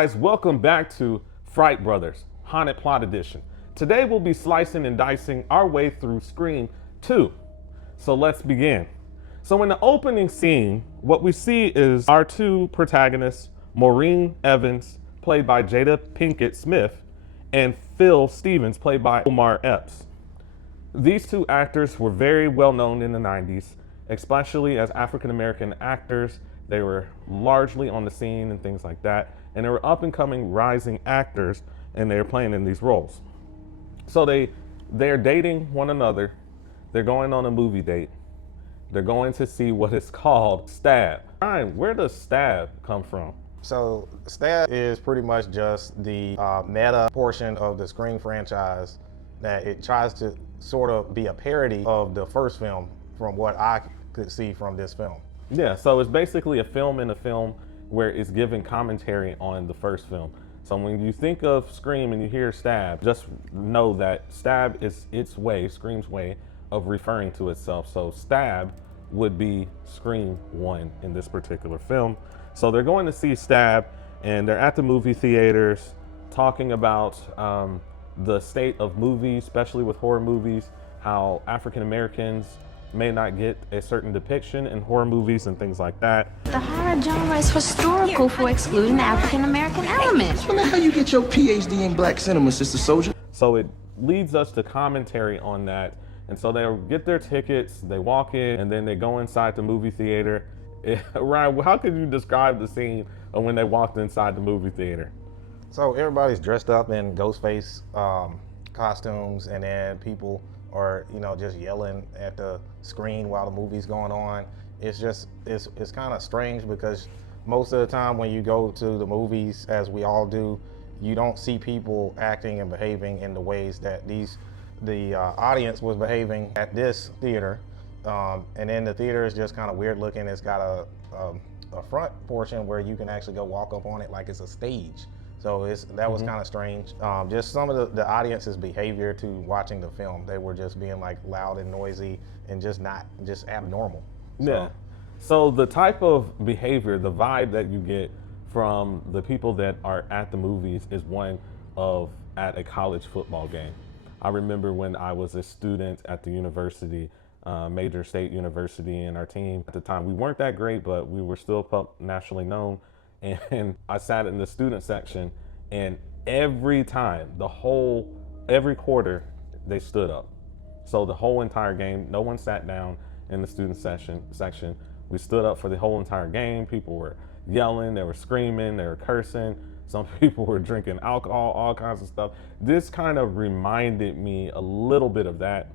guys, welcome back to Fright Brothers Haunted Plot Edition. Today we'll be slicing and dicing our way through Scream 2. So let's begin. So in the opening scene, what we see is our two protagonists, Maureen Evans, played by Jada Pinkett Smith, and Phil Stevens, played by Omar Epps. These two actors were very well known in the 90s, especially as African American actors. They were largely on the scene and things like that. And they were up and coming rising actors, and they were playing in these roles. So they're dating one another. They're going on a movie date. They're going to see what is called Stab. Ryan, where does Stab come from? So Stab is pretty much just the meta portion of the Scream franchise that it tries to sort of be a parody of the first film from what I could see from this film. Yeah, so it's basically a film in a film where it's giving commentary on the first film. So when you think of Scream and you hear Stab, just know that Stab is its way, Scream's way of referring to itself. So Stab would be Scream 1 in this particular film. So they're going to see Stab, and they're at the movie theaters talking about the state of movies, especially with horror movies, how African Americans may not get a certain depiction in horror movies and things like that. The horror genre is historical for excluding the African American element. Well, how you get your PhD in black cinema, Sister Soldier? So it leads us to commentary on that. And so they get their tickets, they walk in, and then they go inside the movie theater. Ryan, how could you describe the scene of when they walked inside the movie theater? So everybody's dressed up in Ghostface costumes, and then people are, just yelling at the screen while the movie's going on. It's kind of strange because most of the time when you go to the movies, as we all do, you don't see people acting and behaving in the ways that the audience was behaving at this theater. And then the theater is just kind of weird looking. It's got a front portion where you can actually go walk up on it like it's a stage. So that was kind of strange. Just some of the audience's behavior to watching the film, they were just being like loud and noisy and just abnormal. Yeah. So the type of behavior, the vibe that you get from the people that are at the movies is one of at a college football game. I remember when I was a student at the university, major state university, and our team at the time, we weren't that great, but we were still nationally known. And I sat in the student section, and every time, every quarter, they stood up. So the whole entire game, no one sat down in the student section. We stood up for the whole entire game. People were yelling, they were screaming, they were cursing. Some people were drinking alcohol, all kinds of stuff. This kind of reminded me a little bit of that,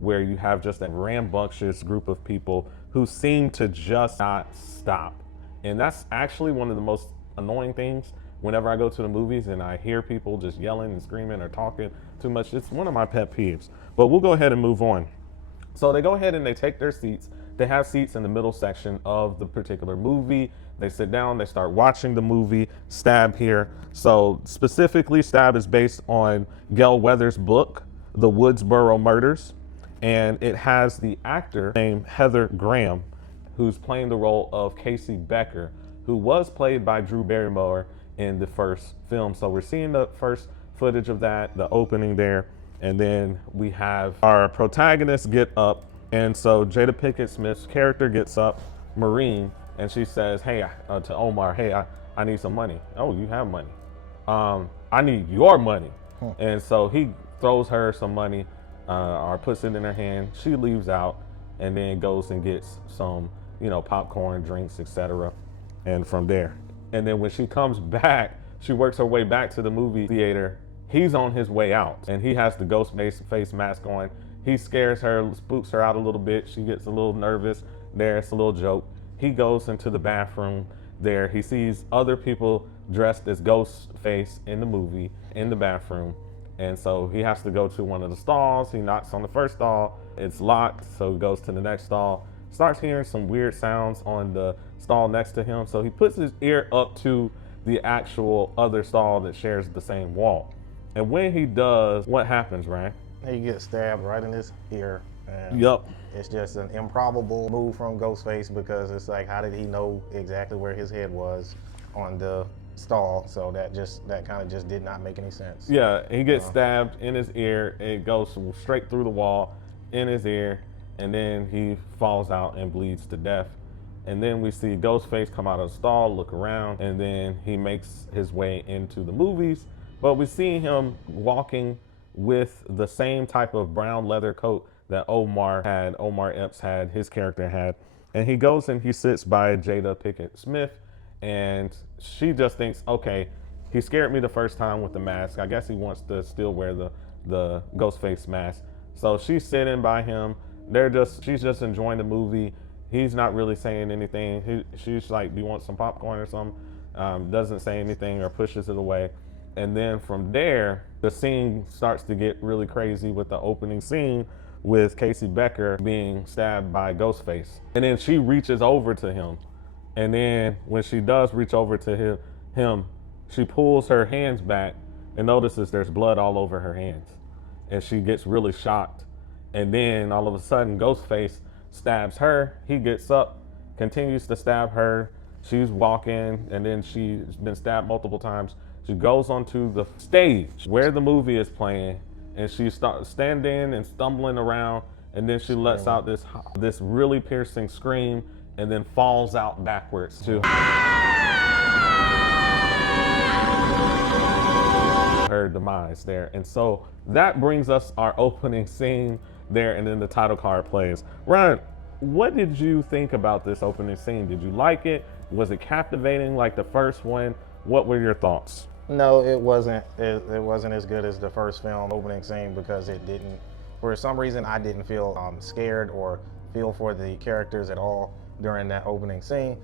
where you have just a rambunctious group of people who seem to just not stop. And that's actually one of the most annoying things whenever I go to the movies and I hear people just yelling and screaming or talking too much. It's one of my pet peeves. But we'll go ahead and move on. So they go ahead and they take their seats. They have seats in the middle section of the particular movie. They sit down, they start watching the movie, Stab here. So specifically, Stab is based on Gail Weathers' book, The Woodsboro Murders. And it has the actor named Heather Graham, who's playing the role of Casey Becker, who was played by Drew Barrymore in the first film. So we're seeing the first footage of that, the opening there, and then we have our protagonist get up, and so Jada Pinkett Smith's character gets up, Maureen, and she says, hey, to Omar, hey, I need some money. Oh, you have money. I need your money. And so he throws her some money, or puts it in her hand. She leaves out, and then goes and gets some popcorn, drinks, etc. And from there. And then when she comes back, she works her way back to the movie theater. He's on his way out, and he has the ghost face mask on. He scares her, spooks her out a little bit. She gets a little nervous there. It's a little joke. He goes into the bathroom there. He sees other people dressed as Ghostface in the movie in the bathroom. And so he has to go to one of the stalls. He knocks on the first stall. It's locked, so he goes to the next stall. Starts hearing some weird sounds on the stall next to him. So he puts his ear up to the actual other stall that shares the same wall. And when he does, what happens, Ryan? He gets stabbed right in his ear. And Yep. It's just an improbable move from Ghostface because it's like, how did he know exactly where his head was on the stall. So that kind of just did not make any sense. Yeah, he gets stabbed in his ear. It goes straight through the wall in his ear, and then he falls out and bleeds to death. And then we see Ghostface come out of the stall, look around, and then he makes his way into the movies. But we see him walking with the same type of brown leather coat that Omar Epps had, his character had. And he goes and he sits by Jada Pinkett Smith, and she just thinks, okay, he scared me the first time with the mask. I guess he wants to still wear the Ghostface mask. So she's sitting by him. She's just enjoying the movie. He's not really saying anything. She's like, do you want some popcorn or something? Doesn't say anything or pushes it away. And then from there, the scene starts to get really crazy with the opening scene with Casey Becker being stabbed by Ghostface. And then she reaches over to him. And then when she does reach over to him, she pulls her hands back and notices there's blood all over her hands. And she gets really shocked. And then all of a sudden, Ghostface stabs her. He gets up, continues to stab her. She's walking, and then she's been stabbed multiple times. She goes onto the stage where the movie is playing, and she starts standing and stumbling around, and then she lets out this really piercing scream, and then falls out backwards to her demise there. And so that brings us our opening scene there, and then the title card plays. Ryan, what did you think about this opening scene? Did you like it? Was it captivating like the first one? What were your thoughts? No, it wasn't. It wasn't as good as the first film opening scene because it didn't. For some reason, I didn't feel scared or feel for the characters at all during that opening scene.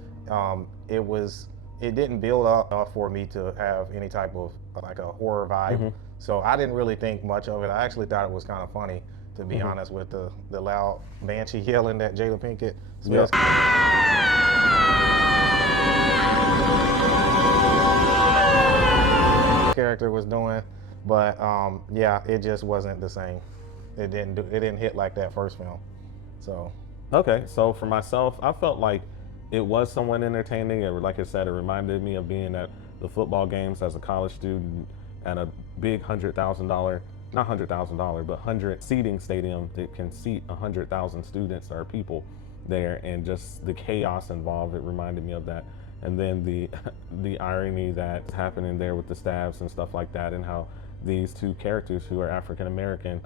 It didn't build up for me to have any type of like a horror vibe. Mm-hmm. So I didn't really think much of it. I actually thought it was kind of funny, to be honest, with the loud banshee yelling that Jada Pinkett Smith. Character was doing, but yeah, it just wasn't the same. It didn't hit like that first film. So okay, so for myself, I felt like it was somewhat entertaining. Like I said, it reminded me of being at the football games as a college student at a big $100,000, not $100,000, but 100 seating stadium that can seat 100,000 students or people there, and just the chaos involved. It reminded me of that. And then the irony that's happening there with the stabs and stuff like that, and how these two characters who are African American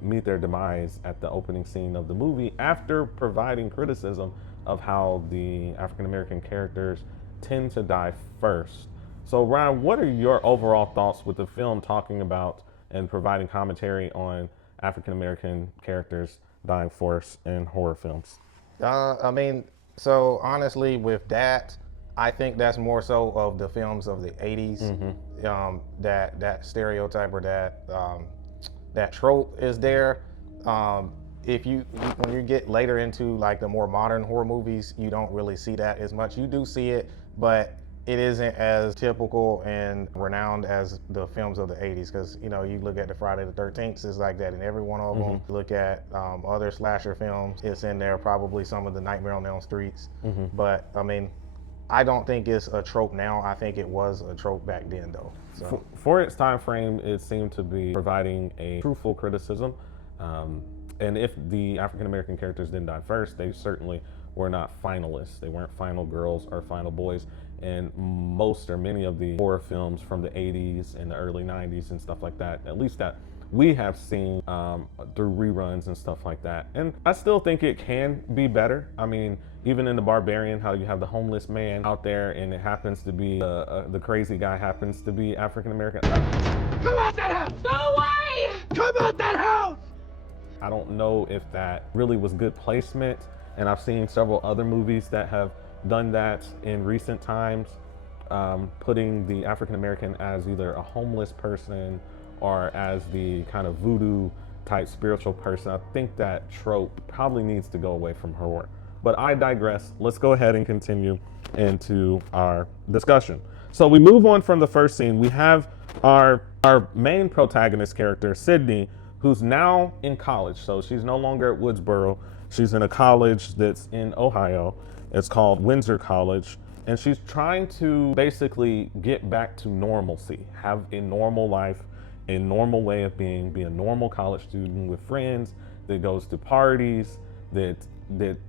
meet their demise at the opening scene of the movie after providing criticism of how the African American characters tend to die first. So Ryan, what are your overall thoughts with the film talking about and providing commentary on African American characters dying first in horror films? I mean, so honestly, with that, I think that's more so of the films of the 80s. Mm-hmm. That stereotype or that trope is there. When you get later into like the more modern horror movies, you don't really see that as much. You do see it, but it isn't as typical and renowned as the films of the 80s, because you look at the Friday the 13th, it's like that in every one of them. Look at other slasher films, it's in there, probably some of the Nightmare on Elm Streets. Mm-hmm. But I mean, I don't think it's a trope now. I think it was a trope back then, though. So. For its time frame, it seemed to be providing a truthful criticism. And if the African American characters didn't die first, they certainly were not finalists. They weren't final girls or final boys. And most or many of the horror films from the 80s and the early 90s and stuff like that, at least that we have seen through reruns and stuff like that. And I still think it can be better. I mean, even in The Barbarian, how you have the homeless man out there and it happens to be, the crazy guy happens to be African American. Come out that house! No way! Come out that house! I don't know if that really was good placement. And I've seen several other movies that have done that in recent times, putting the African American as either a homeless person or as the kind of voodoo type spiritual person. I think that trope probably needs to go away from horror. But I digress. Let's go ahead and continue into our discussion. So we move on from the first scene. We have our main protagonist character, Sydney, who's now in college. So she's no longer at Woodsboro. She's in a college that's in Ohio. It's called Windsor College. And she's trying to basically get back to normalcy, have a normal life, a normal way of being, be a normal college student with friends, that goes to parties, that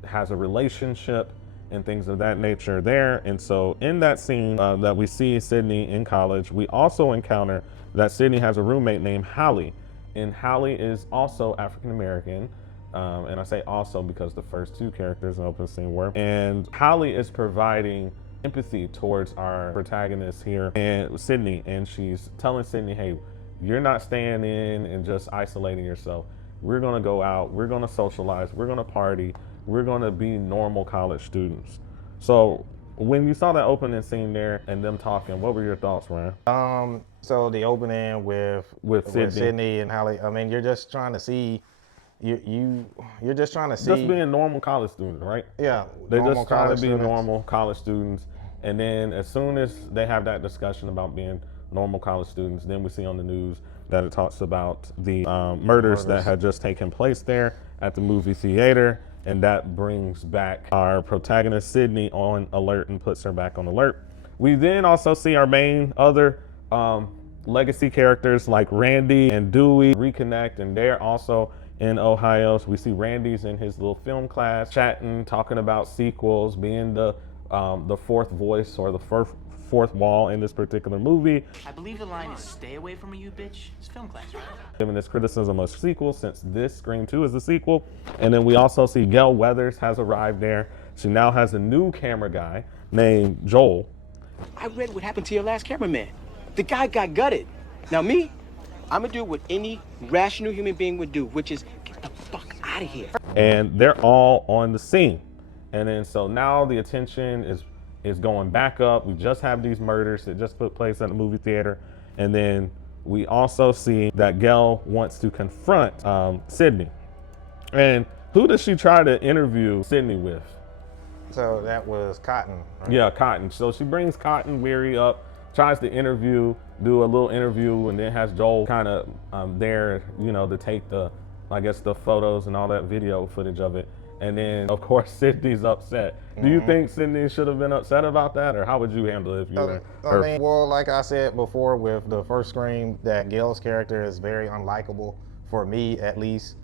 has a relationship and things of that nature there. And so in that scene that we see Sydney in college, we also encounter that Sydney has a roommate named Hallie. And Hallie is also African American. And I say also because the first two characters in the opening scene were. And Hallie is providing empathy towards our protagonist here, and Sydney, and she's telling Sydney, hey, you're not staying in and just isolating yourself. We're gonna go out, we're gonna socialize, we're gonna party, we're gonna be normal college students. So when you saw that opening scene there and them talking, what were your thoughts, Ryan? So the opening with Sydney and Hallie, I mean, you're just trying to see, you're just trying to see. Just being normal college students, right? Yeah. They're just trying to be normal college students. And then as soon as they have that discussion about being normal college students, then we see on the news that it talks about the murders that had just taken place there at the movie theater. And that brings back our protagonist, Sydney, on alert and puts her back on alert. We then also see our main other legacy characters like Randy and Dewey reconnect, and they're also in Ohio. So we see Randy's in his little film class, chatting, talking about sequels, being the fourth voice or the fourth wall in this particular movie. I believe the line is "Stay away from me, you bitch." It's film class, right? Giving this criticism of sequels, since this Scream 2 is the sequel. And then we also see Gail Weathers has arrived there. She now has a new camera guy named Joel. I read what happened to your last cameraman. The guy got gutted. Now me, I'm gonna do what any rational human being would do, which is get the fuck out of here. And they're all on the scene. And then so now the attention is going back up. We just have these murders that just took place at the movie theater. And then we also see that Gail wants to confront Sydney. And who does she try to interview Sydney with? So that was Cotton, right? Yeah, Cotton. So she brings Cotton Weary up, tries to do a little interview, and then has Joel kind of there, to take the photos and all that video footage of it. And then, of course, Sydney's upset. Do you think Sydney should have been upset about that, or how would you handle it if you were her? I mean, well, like I said before with the first Scream, that Gail's character is very unlikable, for me at least.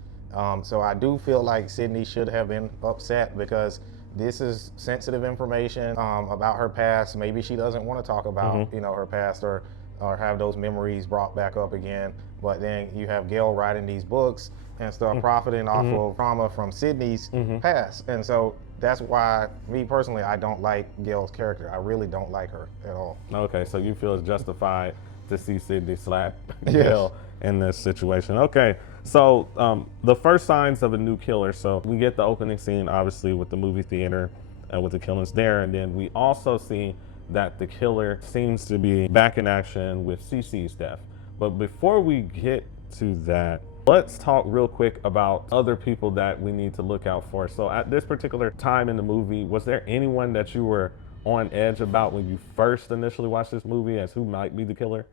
So I do feel like Sydney should have been upset because this is sensitive information about her past. Maybe she doesn't want to talk about, her past or have those memories brought back up again. But then you have Gail writing these books and start profiting off of trauma from Sydney's past. And so that's why, me personally, I don't like Gail's character. I really don't like her at all. Okay, so you feel it's justified to see Sydney slap Gail in this situation. Okay, so the first signs of a new killer. So we get the opening scene, obviously, with the movie theater with the killings there. And then we also see that the killer seems to be back in action with CeCe's death. But before we get to that, let's talk real quick about other people that we need to look out for. So at this particular time in the movie, was there anyone that you were on edge about when you first initially watched this movie as who might be the killer?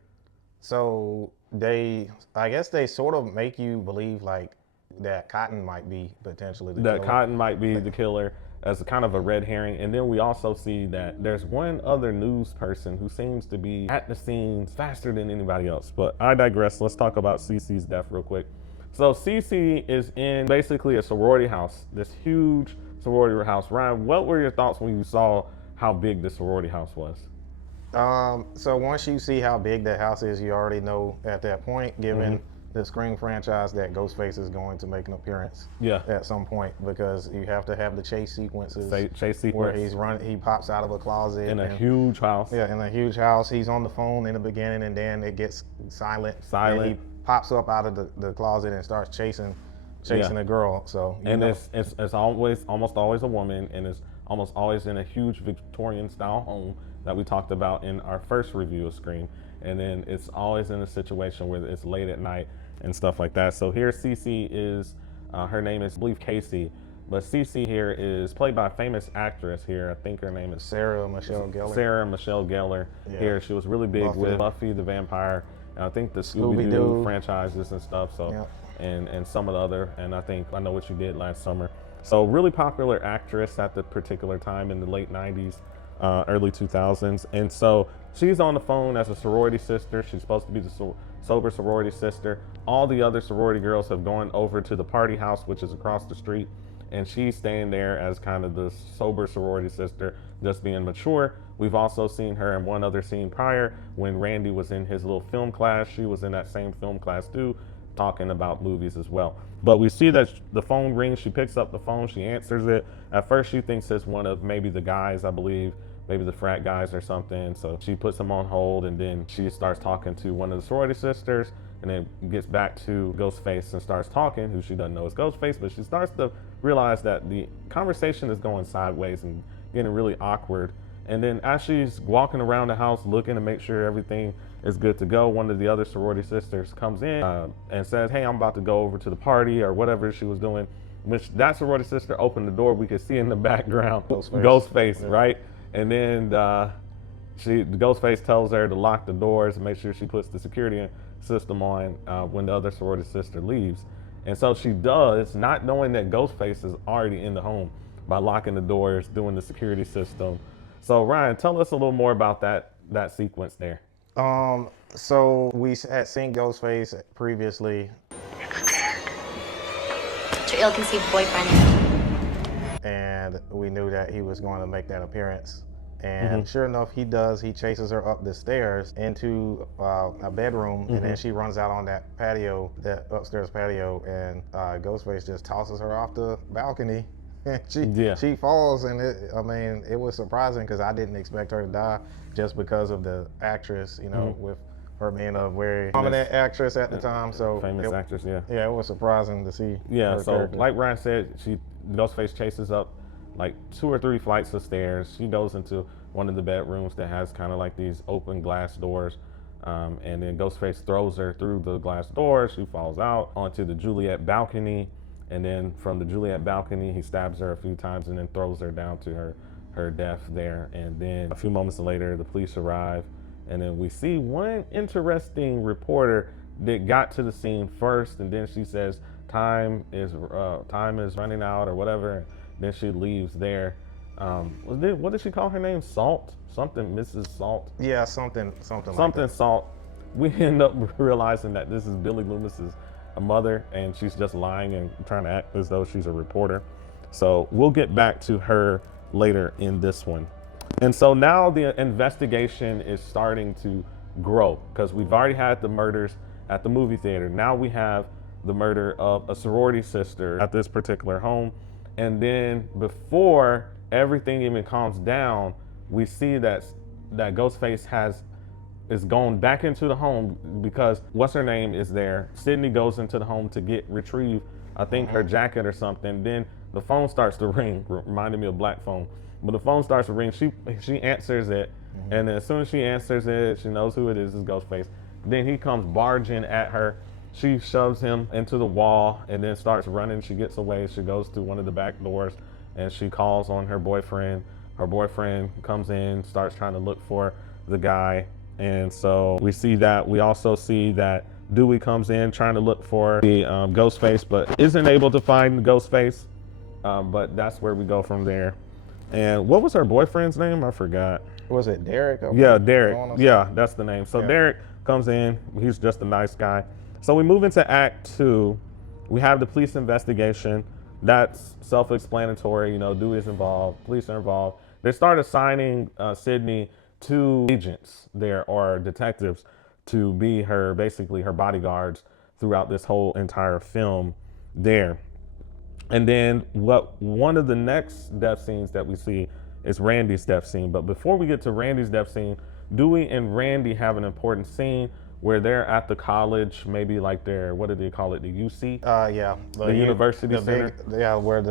So I guess they sort of make you believe like that Cotton might be potentially the killer. That Cotton might be the killer as a kind of a red herring. And then we also see that there's one other news person who seems to be at the scenes faster than anybody else. But I digress. Let's talk about CeCe's death real quick. So CeCe is in basically a sorority house, this huge sorority house. Ryan, what were your thoughts when you saw how big the sorority house was? So once you see how big that house is, you already know at that point, given the Scream franchise, that Ghostface is going to make an appearance at some point, because you have to have the chase sequences. Where he pops out of a closet. In a huge house. Yeah, in a huge house. He's on the phone in the beginning, and then it gets silent. And he pops up out of the closet and starts chasing a girl. So it's almost always a woman, and it's almost always in a huge Victorian style home that we talked about in our first review of Scream. And then it's always in a situation where it's late at night and stuff like that. So here CeCe is, her name is, I believe, Casey, but CeCe here is played by a famous actress here. I think her name is Sarah Michelle Gellar. Here, she was really big with Buffy the Vampire, and I think the Scooby-Doo franchises and stuff. So, and some of the other, and I Know What You Did Last Summer. So really popular actress at the particular time in the late 90s. early 2000s. And so she's on the phone as a sorority sister. She's supposed to be the sober sorority sister. All the other sorority girls have gone over to the party house, which is across the street, and she's staying there as kind of the sober sorority sister, just being mature. We've also seen her in one other scene prior when Randy was in his little film class. She was in that same film class too, talking about movies as well. But we see that the phone rings. She picks up the phone. She answers it. At first, she thinks it's one of maybe the guys, I believe, maybe the frat guys or something. So she puts them on hold, and then she starts talking to one of the sorority sisters, and then gets back to Ghostface and starts talking, who she doesn't know is Ghostface, but she starts to realize that the conversation is going sideways and getting really awkward. And then as she's walking around the house looking to make sure everything is good to go, one of the other sorority sisters comes in and says, hey, I'm about to go over to the party, or whatever she was doing. Which that sorority sister opened the door, we could see in the background Ghostface, yeah. Right? And then the Ghostface tells her to lock the doors and make sure she puts the security system on when the other sorority sister leaves. And so she does, not knowing that Ghostface is already in the home, by locking the doors, doing the security system. So Ryan, tell us a little more about that sequence there. So we had seen Ghostface previously. Your ill-conceived boyfriend. And we knew that he was going to make that appearance. And sure enough, he does. He chases her up the stairs into a bedroom, and then she runs out on that patio, that upstairs patio, and Ghostface just tosses her off the balcony. And she falls, and it was surprising because I didn't expect her to die just because of the actress, with her being a very prominent actress at the time. So famous actress, yeah. Yeah, it was surprising to see. Yeah, her so character. Like Ryan said, Ghostface chases up like 2 or 3 flights of stairs. She goes into one of the bedrooms that has kind of like these open glass doors. And then Ghostface throws her through the glass doors. She falls out onto the Juliet balcony. And then from the Juliet balcony, he stabs her a few times and then throws her down to her death there. And then a few moments later, the police arrive. And then we see one interesting reporter that got to the scene first. And then she says, time is running out or whatever. And then she leaves there. What did she call her name? Salt? Something, Mrs. Salt? Yeah, something like that. Salt. We end up realizing that this is Billy Loomis's mother, and she's just lying and trying to act as though she's a reporter. So we'll get back to her later in this one. And so now the investigation is starting to grow because we've already had the murders at the movie theater. Now we have the murder of a sorority sister at this particular home. And then before everything even calms down, we see that Ghostface is going back into the home because what's her name is there. Sydney goes into the home to retrieve, I think, her jacket or something. Then the phone starts to ring, reminding me of Black Phone. But the phone starts to ring. She answers it, and then as soon as she answers it, she knows who it is. It's Ghostface. Then he comes barging at her. She shoves him into the wall and then starts running. She gets away. She goes to one of the back doors and she calls on her boyfriend. Her boyfriend comes in, starts trying to look for the guy. And so we see that. We also see that Dewey comes in trying to look for the Ghostface, but isn't able to find the Ghostface. But that's where we go from there. And what was her boyfriend's name? I forgot. Was it Derek? Yeah, Derek. Yeah, that's the name. So Derek comes in. He's just a nice guy. So we move into Act 2. We have the police investigation. That's self-explanatory. Dewey's involved. Police are involved. They start assigning Sydney 2 agents there, or detectives, to be basically her bodyguards throughout this whole entire film there. And then one of the next death scenes that we see is Randy's death scene. But before we get to Randy's death scene, Dewey and Randy have an important scene where they're at the college, maybe like what do they call it, the UC? Yeah. The University Center? Where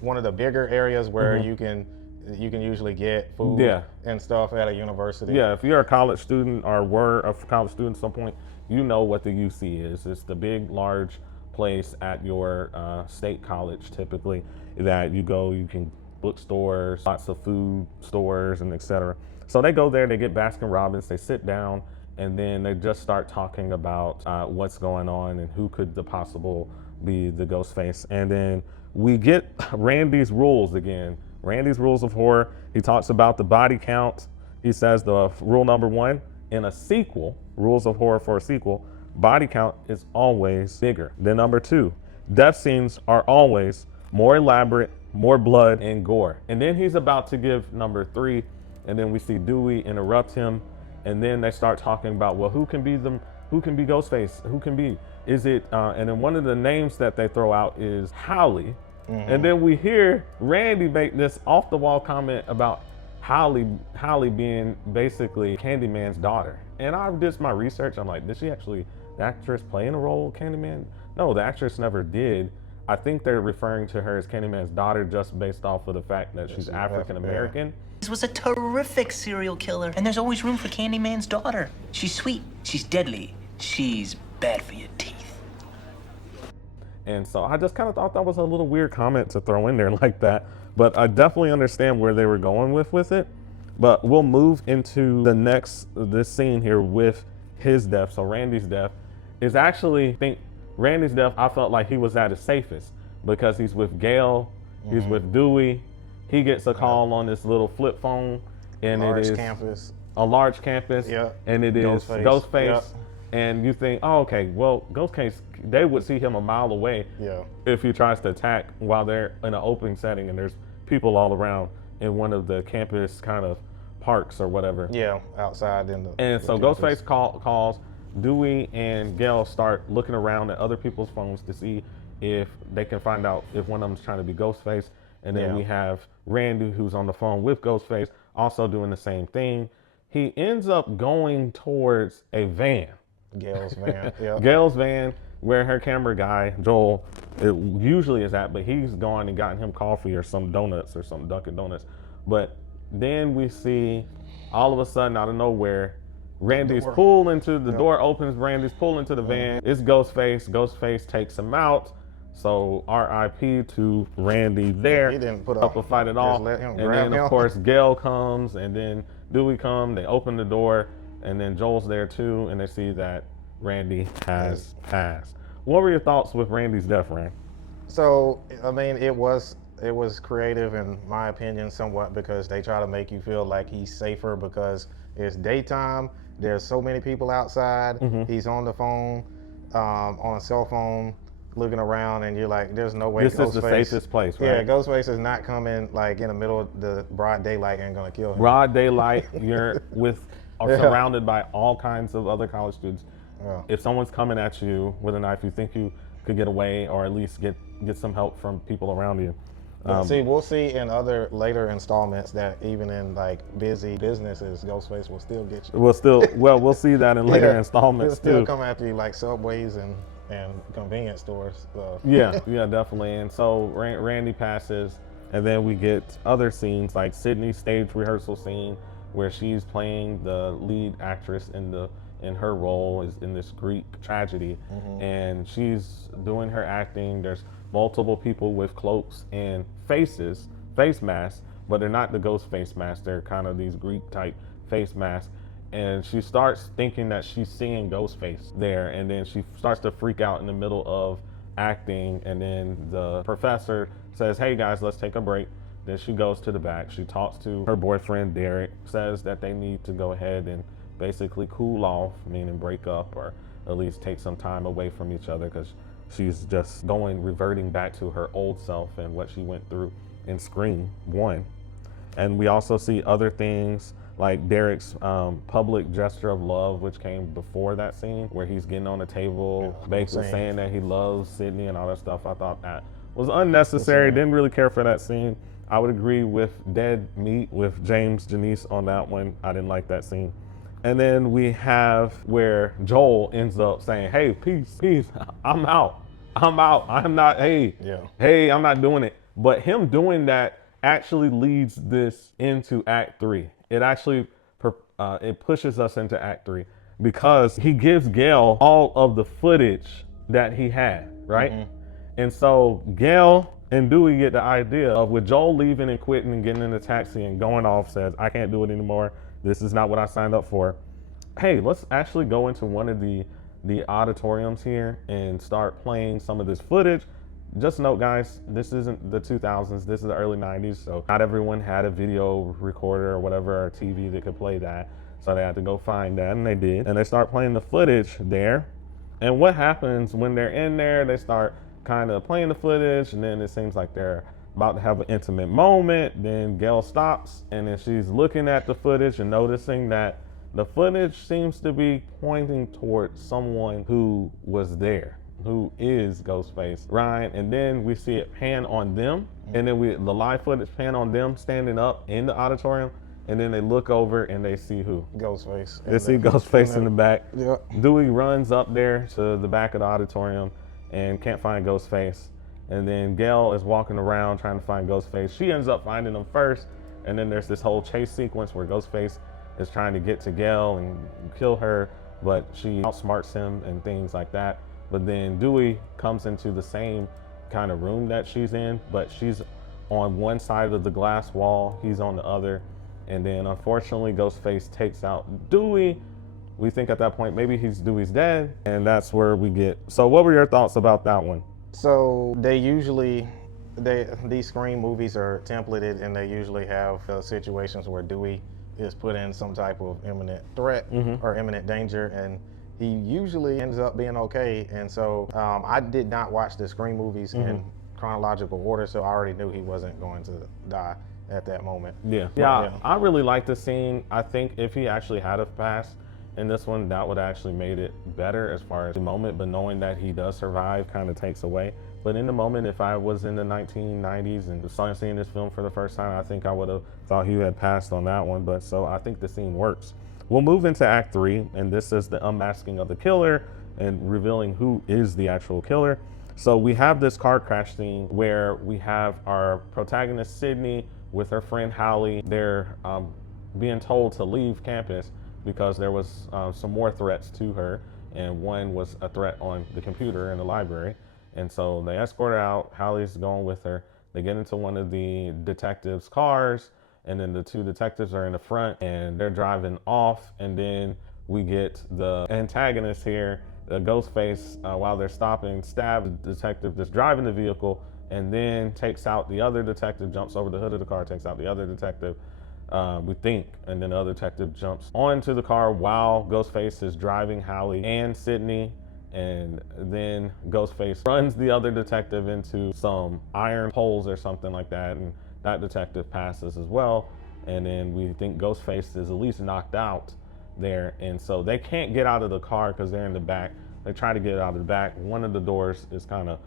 one of the bigger areas where you can usually get food and stuff at a university. Yeah, if you're a college student or were a college student at some point, you know what the UC is. It's the big, large place at your state college, typically, that you go, you can bookstores, lots of food stores, and etc. So they go there, they get Baskin Robbins, they sit down, and then they just start talking about what's going on and who could possible be the Ghostface. And then we get Randy's rules again. Randy's rules of horror. He talks about the body count. He says the rule number 1 in a sequel, rules of horror for a sequel, body count is always bigger than number 2. Death scenes are always more elaborate, more blood and gore. And then he's about to give number 3, and then we see Dewey interrupt him, and then they start talking about, well, who can be Ghostface? Who can be? Is it? And then one of the names that they throw out is Holly, and then we hear Randy make this off the wall comment about Holly being basically Candyman's daughter. And I did my research. I'm like, did she actually, the actress, playing a role of Candyman? No, the actress never did. I think they're referring to her as Candyman's daughter just based off of the fact that she's African American. This was a terrific serial killer, and there's always room for Candyman's daughter. She's sweet, she's deadly, she's bad for your teeth. And so I just kind of thought that was a little weird comment to throw in there like that. But I definitely understand where they were going with it. But we'll move into this scene here with his death. So Randy's death is actually, I think Randy's death, I felt like he was at his safest because he's with Gail, he's with Dewey. He gets a call on this little flip phone, and it is a large campus, and it is Ghostface. And you think, oh, okay, well, Ghostface, they would see him a mile away if he tries to attack while they're in an open setting and there's people all around in one of the campus kind of parks or whatever. Yeah, outside in the. And so Ghostface calls. Dewey and Gail start looking around at other people's phones to see if they can find out if one of them's trying to be Ghostface. And then we have Randy, who's on the phone with Ghostface, also doing the same thing. He ends up going towards a van. Gail's van, Gail's van, where her camera guy, Joel, it usually is at, but he's gone and gotten him coffee or some donuts or some Dunkin' Donuts. But then we see, all of a sudden, out of nowhere, Randy's pulled into, the door opens, Randy's pulled into the van. It's Ghostface. Ghostface takes him out. So RIP to Randy there. He didn't put up a fight at all. And then, of course, Gail comes, and then Dewey comes. They open the door, and then Joel's there too, and they see that Randy has passed. What were your thoughts with Randy's death, Rand? So, I mean, it was creative in my opinion somewhat because they try to make you feel like he's safer because it's daytime. There's so many people outside. He's on the phone, on a cell phone, looking around, and you're like, there's no way this is the safest place, right? Yeah, Ghostface is not coming like in the middle of the broad daylight and gonna kill him. Broad daylight, you're surrounded by all kinds of other college students. If someone's coming at you with a knife, you think you could get away or at least get some help from people around you. See, we'll see in other later installments that even in like busy businesses, Ghostface will still get you. We'll see that in later installments too. He'll still too. come after you like Subways and convenience stores. So. Yeah, definitely. And so Randy passes, and then we get other scenes like Sydney's stage rehearsal scene where she's playing the lead actress in her role is in this Greek tragedy, and she's doing her acting. There's multiple people with cloaks and face masks, but they're not the ghost face masks. They're kind of these Greek type face masks. And she starts thinking that she's seeing Ghostface there, and then she starts to freak out in the middle of acting, and then the professor says, hey guys, let's take a break. Then she goes to the back. She talks to her boyfriend, Derek, says that they need to go ahead and basically cool off, meaning break up or at least take some time away from each other because she's just reverting back to her old self and what she went through in Scream 1. And we also see other things like Derek's public gesture of love, which came before that scene where he's getting on the table, basically saying that he loves Sydney and all that stuff. I thought that was unnecessary. Didn't really care for that scene. I would agree with Dead Meat with James Janice on that one. I didn't like that scene. And then we have where Joel ends up saying, hey, peace, I'm out. I'm not, hey, I'm not doing it. But him doing that actually leads this into Act 3. It actually, it pushes us into Act 3 because he gives Gail all of the footage that he had, right? And so Gail and Dewey get the idea of with Joel leaving and quitting and getting in the taxi and going off, says, I can't do it anymore. This is not what I signed up for. Hey, let's actually go into one of the auditoriums here and start playing some of this footage. just note, guys, this isn't the 2000s, this is the early 90s, so not everyone had a video recorder or whatever, or TV that could play that. So they had to go find that, and they did. And they start playing the footage there. And what happens when they're in there, they start kind of playing the footage, and then it seems like they're about to have an intimate moment. Then Gail stops, and then she's looking at the footage and noticing that the footage seems to be pointing towards someone who was there, who is Ghostface, Ryan. And then we see it pan on them, and then the live footage pan on them standing up in the auditorium, and then they look over and they see who? Ghostface. They see Ghostface in the back. Yep. Dewey runs up there to the back of the auditorium and can't find Ghostface. And then Gail is walking around trying to find Ghostface. She ends up finding him first, and then there's this whole chase sequence where Ghostface is trying to get to Gail and kill her, but she outsmarts him and things like that. But then Dewey comes into the same kind of room that she's in, but she's on one side of the glass wall, he's on the other. And then unfortunately, Ghostface takes out Dewey. We think at that point, maybe Dewey's dead, and that's where we get. So what were your thoughts about that one? So these Scream movies are templated, and they usually have situations where Dewey is put in some type of imminent threat or imminent danger, and he usually ends up being okay. And so I did not watch the Scream movies in chronological order, so I already knew he wasn't going to die at that moment. Yeah, I really like the scene. I think if he actually had a pass in this one, that would actually made it better as far as the moment, but knowing that he does survive kind of takes away. But in the moment, if I was in the 1990s and started seeing this film for the first time, I think I would have thought he had passed on that one. But so I think the scene works. We'll move into Act 3, and this is the unmasking of the killer and revealing who is the actual killer. So we have this car crash scene where we have our protagonist, Sydney, with her friend Hallie. They're being told to leave campus because there was some more threats to her, and one was a threat on the computer in the library. And so they escort her out. Hallie's going with her. They get into one of the detectives' cars, and then the two detectives are in the front, and they're driving off. And then we get the antagonist here, the Ghostface, while they're stopping, stabs the detective that's driving the vehicle, and then takes out the other detective, jumps over the hood of the car, takes out the other detective, we think, and then the other detective jumps onto the car while Ghostface is driving Hallie and Sydney, and then Ghostface runs the other detective into some iron poles or something like that, and that detective passes as well. And then we think Ghostface is at least knocked out there, and so they can't get out of the car because they're in the back. They try to get out of the back. One of the doors is kind of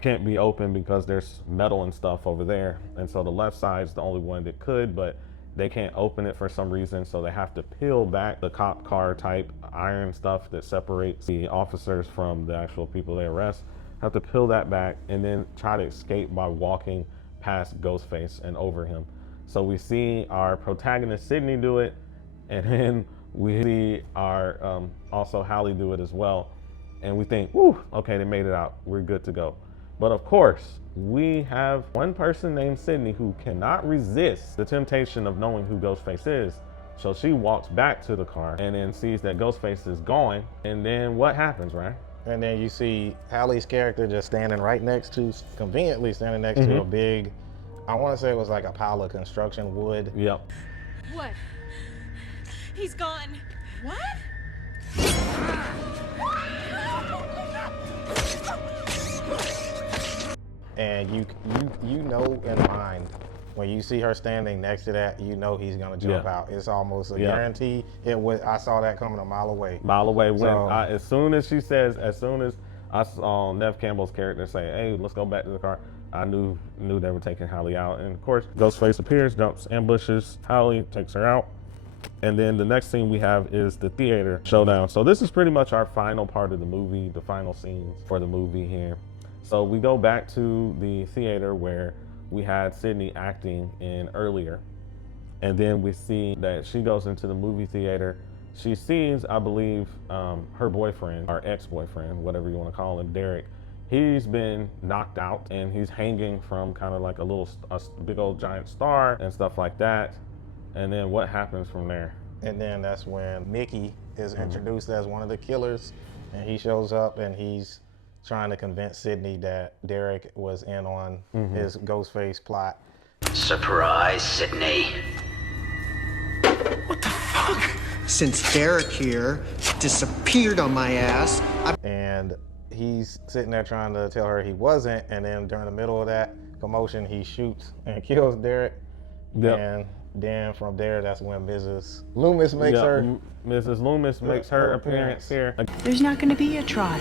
can't be open because there's metal and stuff over there, and so the left side is the only one that could, but they can't open it for some reason, so they have to peel back the cop car type iron stuff that separates the officers from the actual people they arrest. Have to peel that back and then try to escape by walking past Ghostface and over him. So we see our protagonist Sydney do it, and then we see our also Hallie do it as well, and we think, whew, okay, they made it out, we're good to go. But of course, we have one person named Sydney who cannot resist the temptation of knowing who Ghostface is. So she walks back to the car and then sees that Ghostface is gone. And then what happens, right? And then you see Hallie's character just standing right next to, conveniently standing next to a big, I want to say it was like a pile of construction wood. Yep. What? He's gone. What? And you know in mind, when you see her standing next to that, you know he's gonna jump out. It's almost a guarantee. I saw that coming a mile away. Mile away. When as soon as I saw Nev Campbell's character say, "Hey, let's go back to the car," I knew they were taking Hallie out. And of course, Ghostface appears, jumps, ambushes Hallie, takes her out. And then the next scene we have is the theater showdown. So this is pretty much our final part of the movie, the final scenes for the movie here. So we go back to the theater where we had Sydney acting in earlier. And then we see that she goes into the movie theater. She sees, I believe, her boyfriend, or ex-boyfriend, whatever you want to call him, Derek. He's been knocked out and he's hanging from kind of like a big old giant star and stuff like that. And then what happens from there? And then that's when Mickey is introduced as one of the killers, and he shows up and he's trying to convince Sydney that Derek was in on his Ghostface plot. Surprise, Sydney. Since Derek here disappeared on my ass, And he's sitting there trying to tell her he wasn't, and then during the middle of that commotion, he shoots and kills Derek. Yep. And then from there, that's when Mrs. Loomis makes her. Mrs. Loomis makes her appearance here. There's not gonna be a trial.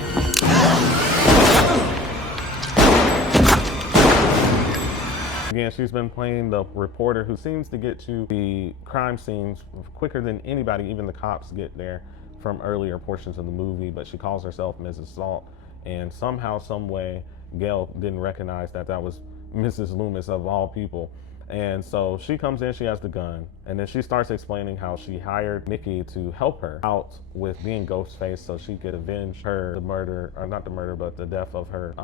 Again, she's been playing the reporter who seems to get to the crime scenes quicker than anybody, even the cops get there from earlier portions of the movie, but she calls herself Mrs. Salt, and somehow, some way, Gail didn't recognize that that was Mrs. Loomis of all people. And so she comes in, she has the gun, and then she starts explaining how she hired Mickey to help her out with being Ghostface so she could avenge the murder, or not the murder, but the death of her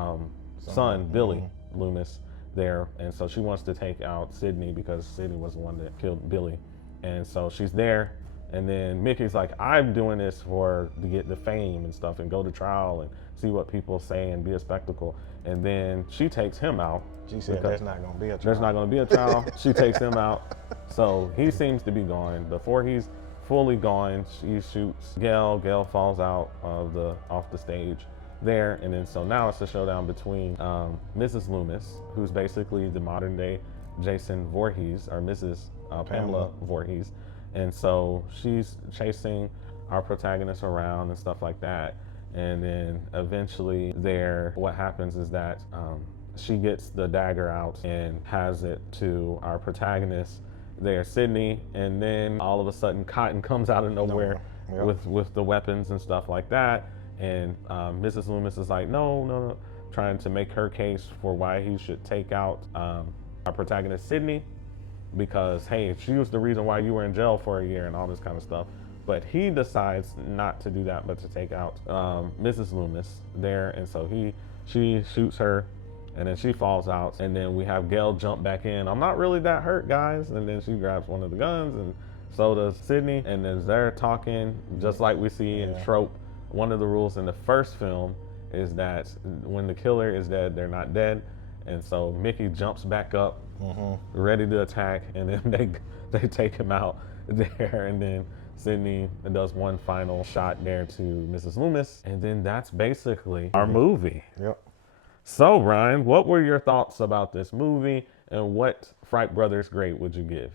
son, Billy Loomis there. And so she wants to take out Sydney because Sydney was the one that killed Billy. And so she's there, and then Mickey's like, I'm doing this to get the fame and stuff and go to trial and see what people say and be a spectacle. And then she takes him out. She said there's not going to be a trial. There's not going to be a trial. She takes him out. So he seems to be gone. Before he's fully gone, she shoots Gail. Gail falls out of off the stage there. And then so now it's a showdown between Mrs. Loomis, who's basically the modern day Jason Voorhees, or Mrs. Pamela Voorhees. And so she's chasing our protagonist around and stuff like that. And then eventually what happens is that she gets the dagger out and has it to our protagonist there, Sydney. And then all of a sudden Cotton comes out of nowhere with the weapons and stuff like that. And Mrs. Loomis is like, no, trying to make her case for why he should take out our protagonist, Sydney, because, hey, she was the reason why you were in jail for a year and all this kind of stuff. But he decides not to do that, but to take out Mrs. Loomis there. And so she shoots her, and then she falls out. And then we have Gail jump back in. I'm not really that hurt, guys. And then she grabs one of the guns, and so does Sydney. And then they're talking, just like we see in Trope. One of the rules in the first film is that when the killer is dead, they're not dead. And so Mickey jumps back up, ready to attack, and then they take him out there. And then Sydney does one final shot there to Mrs. Loomis. And then that's basically our movie. Yep. So, Ryan, what were your thoughts about this movie, and what Fright Brothers grade would you give?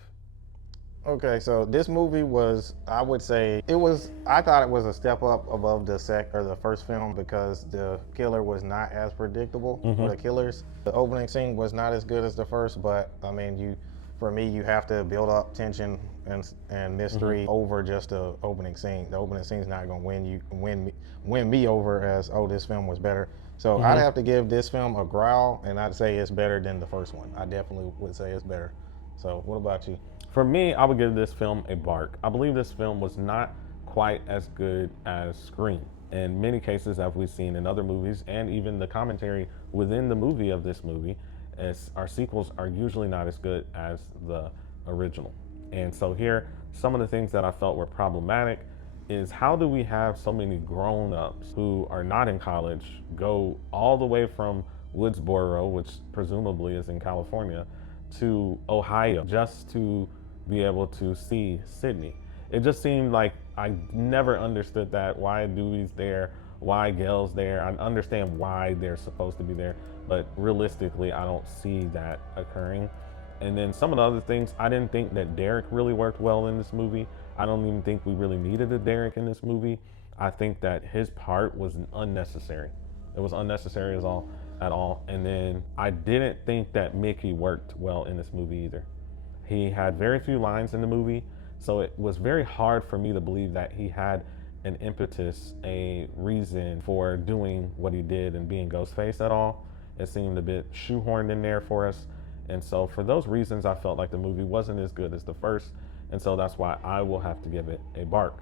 Okay, so this movie was, I would say, I thought it was a step up above the first film, because the killer was not as predictable, or the killers. The opening scene was not as good as the first, but I mean, for me, you have to build up tension and mystery over just the opening scene. The opening scene is not going to win me over as, oh, this film was better. So I'd have to give this film a growl, and I'd say it's better than the first one. I definitely would say it's better. So what about you? For me, I would give this film a bark. I believe this film was not quite as good as Scream. In many cases, as we've seen in other movies, and even the commentary within the movie of this movie, as our sequels are usually not as good as the original. And so here, some of the things that I felt were problematic is, how do we have so many grown-ups who are not in college go all the way from Woodsboro, which presumably is in California, to Ohio just to be able to see Sydney? It just seemed like I never understood that. Why Dewey's there, why Gail's there. I understand why they're supposed to be there, but realistically, I don't see that occurring. And then some of the other things, I didn't think that Derek really worked well in this movie. I don't even think we really needed a Derek in this movie. I think that his part was unnecessary. It was unnecessary at all. And then I didn't think that Mickey worked well in this movie either. He had very few lines in the movie, so it was very hard for me to believe that he had an impetus, a reason for doing what he did and being Ghostface at all. It seemed a bit shoehorned in there for us. And so for those reasons, I felt like the movie wasn't as good as the first. And so that's why I will have to give it a bark.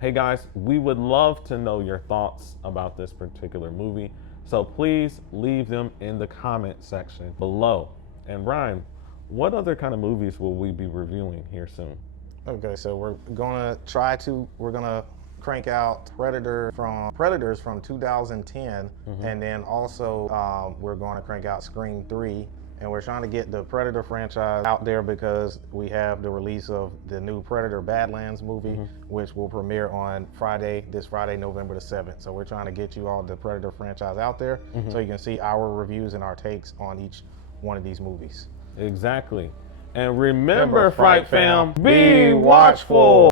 Hey guys, we would love to know your thoughts about this particular movie. So please leave them in the comment section below. And Ryan, what other kind of movies will we be reviewing here soon? Okay, so we're gonna crank out Predators from 2010, and then also we're going to crank out Scream 3. And we're trying to get the Predator franchise out there because we have the release of the new Predator Badlands movie, which will premiere on this Friday, November the 7th. So we're trying to get you all the Predator franchise out there so you can see our reviews and our takes on each one of these movies. Exactly. And remember, Fright Fam, be watchful.